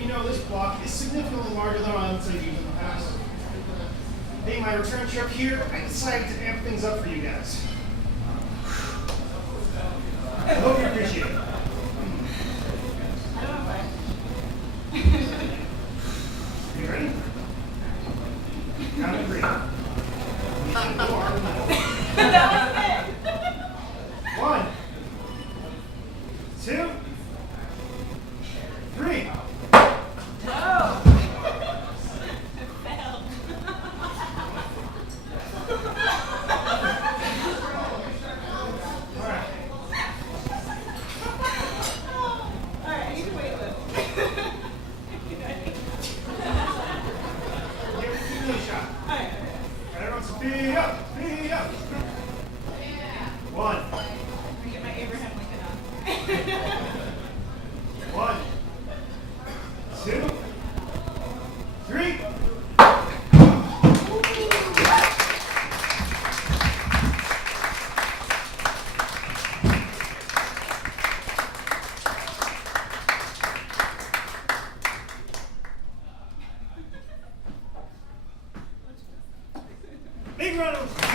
you know this block is significantly larger than I have used in the past. Being my return trip here, I decided to amp things up for you guys. I hope you appreciate it. You ready? Count to 3. One, 2, 3. Be up, be up. One. Get my Abraham Lincoln on. 1, 2, 3. Big round of applause.